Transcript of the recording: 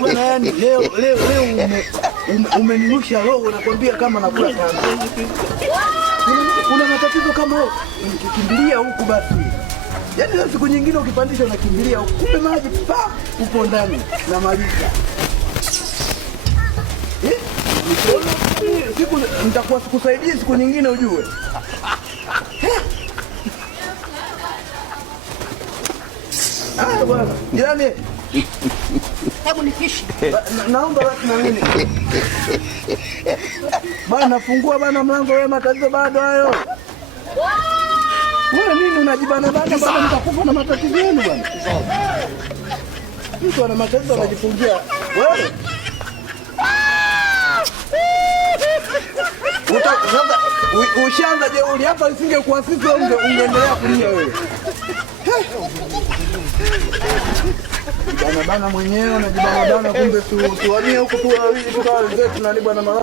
Bwana, yani leo umeninusha roho, nakwambia kama nakula sana. Una matatizo kama wewe, ukikimbilia huku basi. Yaani siku nyingine ukipandisha unakimbilia huku. Kumbe maji pa upo ndani na maliza. Siku nitakuwa sikusaidia siku nyingine ujue. Bwana, yani hebu nifishi. Naomba basi na mimi. Bana fungua bana mlango, wewe matatizo bado hayo. Wewe nini unajibana bana bana, mtakufa na matatizo yenu bwana. Mtu ana matatizo anajifungia. Wewe ushaanza jeuri hapa, isingekuwa sisi ungeendelea kulia wewe. Bana bana mwenyewe unajibana bana, kumbe tuamie huku tu wawili tu kama wenzetu na bwana.